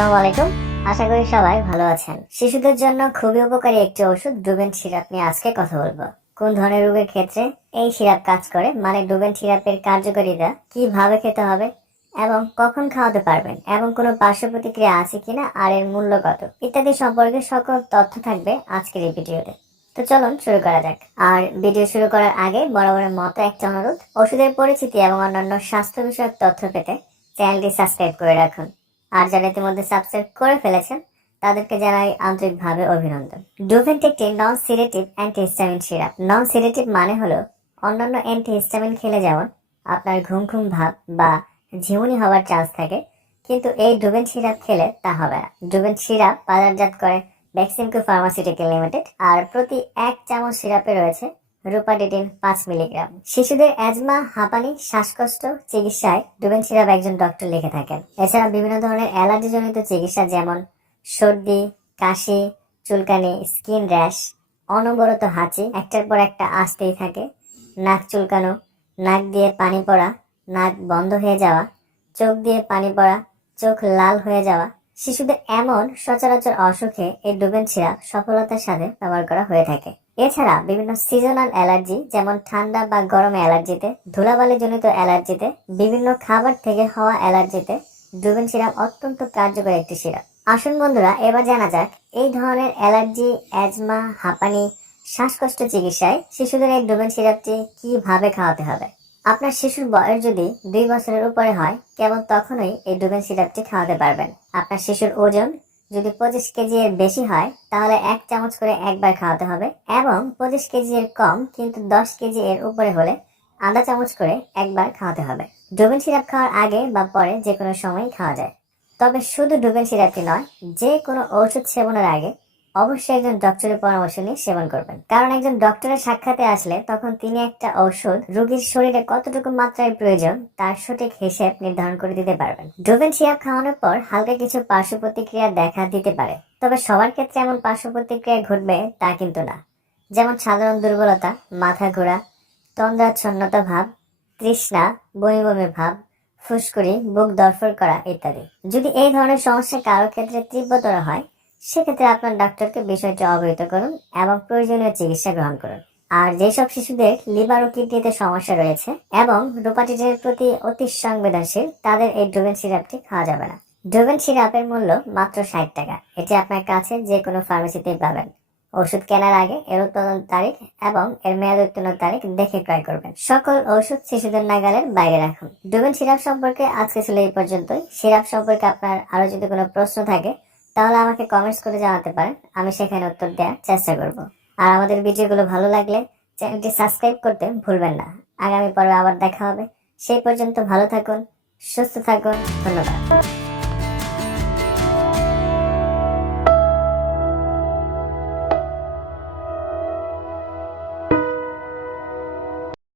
আসসালামু আলাইকুম। আশা করি সবাই ভালো আছেন। শিশুদের জন্য খুবই উপকারী একটি ওষুধ ডুবেন সিরাপ নিয়ে আজকে কথা বলব। কোন ধরনের রোগের ক্ষেত্রে এই সিরাপ কাজ করে? মানে ডুবেন সিরাপের কার্যকারিতা কীভাবে খেতে হবে? এবং কখন খাওয়াতে পারবেন? এবং কোনো পার্শ্ব প্রতিক্রিয়া আছে কিনা? আর এর মূল্য কত? ইত্যাদি সম্পর্কে সকল তথ্য থাকবে আজকের এই ভিডিওতে। তো চলুন শুরু করা যাক। আর ভিডিও শুরু করার আগে বরাবরের মতো একটা অনুরোধ। ওষুধের পরিচিতি এবং অন্যান্য স্বাস্থ্য বিষয়ক তথ্য পেতে চ্যানেলটি সাবস্ক্রাইব করে রাখুন। আর যারা ইতিমধ্যে সাবস্ক্রাইব করে ফেলেছেন, তাদেরকে জানাই আন্তরিকভাবে অভিনন্দন। ডুভেন্ট একটি নন সিরেটিভ অ্যান্টিহিস্টামিন সিরাপ নন সিরেটিভ মানে হলো অন্যান্য অ্যান্টিহিস্টামিন খেলে যেমন আপনার ঘুম ঘুম ভাব বা ঝিমুনি হওয়ার চান্স থাকে, কিন্তু এই ডুবেন সিরাপ খেলে তা হবে না। ডুবেন সিরাপ বাজারজাত করে ভ্যাকসিনকো ফার্মাসিউটিক্যাল লিমিটেড আর প্রতি এক চামচ সিরাপে রয়েছে রূপাডিটিন পাঁচ মিলিগ্রাম। শিশুদের অ্যাজমা, হাঁপানি, শ্বাসকষ্ট, চিকিৎসায় ডুবেন সিরাপ একজন ডক্টর লিখে থাকেন। এছাড়া বিভিন্ন ধরনের অ্যালার্জিজনিত চিকিৎসা যেমন সর্দি, কাশি, চুলকানি, স্কিন র্যাশ, অনবরত হাঁচি, একটার পর একটা আসতেই থাকে। নাক চুলকানো, নাক দিয়ে পানি পড়া, নাক বন্ধ হয়ে যাওয়া, চোখ দিয়ে পানি পড়া, চোখ লাল হয়ে যাওয়া। শিশুদের এমন সচরাচর অসুখে এই ডুবেন সিরাপ সফলতার সাথে ব্যবহার করা হয়ে থাকে। এছাড়া বিভিন্ন সিজনাল অ্যালার্জি যেমন ঠান্ডা বা গরমে অ্যালার্জিতে ধুলাবালি জনিত অ্যালার্জিতে বিভিন্ন খাবার থেকে হওয়া অ্যালার্জিতে ডুবেন সিরাপ অত্যন্ত কার্যকর একটি সিরাপ। আসুন বন্ধুরা, এবার জানা যাক, এই ধরনের অ্যালার্জি অ্যাজমা হাঁপানি, শ্বাসকষ্ট চিকিৎসায় শিশুদের এই ডুবেন সিরাপটি কীভাবে খাওয়াতে হবে? আপনার শিশুর বয়স যদি দুই বছরের উপরে হয়, কেবল তখনই এই ডুবেন সিরাপটি খাওয়াতে পারবেন। আপনার শিশুর ওজন যদি পঁচিশ কেজি এর বেশি হয়, তাহলে এক চামচ করে একবার খাওয়াতে হবে এবং পঁচিশ কেজি এর কম কিন্তু দশ কেজি এর উপরে হলে আধা চামচ করে একবার খাওয়াতে হবে। ডুবেন সিরাপ খাওয়ার আগে বা পরে যে কোনো সময়ই খাওয়া যায়। তবে শুধু ডুবেন সিরাপটি নয় যে কোনো ঔষধ সেবনের আগে অবশ্যই একজন ডক্টরের পরামর্শ নিয়ে সেবন করবেন। কারণ একজন ডক্টরের সাক্ষাতে আসলে তখন তিনি একটা ঔষধ, রোগীর শরীরে কতটুকু মাত্রায় প্রয়োজন, তার সঠিক হিসেব নির্ধারণ করে দিতে পারবেন। ডোভেন সিরাপ খাওয়ানোর পর হালকা কিছু পার্শ্ব প্রতিক্রিয়া দেখা দিতে পারে। তবে সবার ক্ষেত্রে এমন পার্শ্ব প্রতিক্রিয়া ঘটবে তা কিন্তু না। যেমন সাধারণ দুর্বলতা, মাথা ঘোরা, তন্দ্রাচ্ছন্নতা ভাব, তৃষ্ণা, বমি বমি ভাব, ফুসকুড়ি, বুক দরফর করা ইত্যাদি। যদি এই ধরনের সমস্যা কারও ক্ষেত্রে তীব্রতর হয় সেক্ষেত্রে আপনার ডাক্তারকে বিষয়টি অবহিত করুন এবং প্রয়োজনীয় চিকিৎসা গ্রহণ করুন। আর যেসব শিশুদের লিভার ও কিডনিতে সমস্যা রয়েছে এবং রোপাটিজের প্রতি অতি সংবেদনশীল, তাদের এই ড্রোভেন সিরাপটি খাওয়া যাবে না। ড্রোভেন সিরাপের মূল্য মাত্র ষাট টাকা। এটি আপনার কাছে যে কোনো ফার্মেসিতেই পাবেন। ওষুধ কেনার আগে এর উৎপাদন তারিখ এবং এর মেয়াদ উত্তীর্ণ তারিখ দেখে ক্রয় করবেন। সকল ওষুধ শিশুদের নাগালের বাইরে রাখুন। ডুবেন সিরাপ সম্পর্কে আজকে ছিল এই পর্যন্তই। সিরাপ সম্পর্কে আপনার আরও যদি কোনো প্রশ্ন থাকে তাহলে আমাকে কমেন্টস করে জানাতে পারেন, আমি সেখানে উত্তর দেওয়ার চেষ্টা করব। আর আমাদের ভিডিওগুলো ভালো লাগলে চ্যানেলটি সাবস্ক্রাইব করতে ভুলবেন না। আগামী পর্বে আবার দেখা হবে। সেই পর্যন্ত ভালো থাকুন, সুস্থ থাকুন, ধন্যবাদ।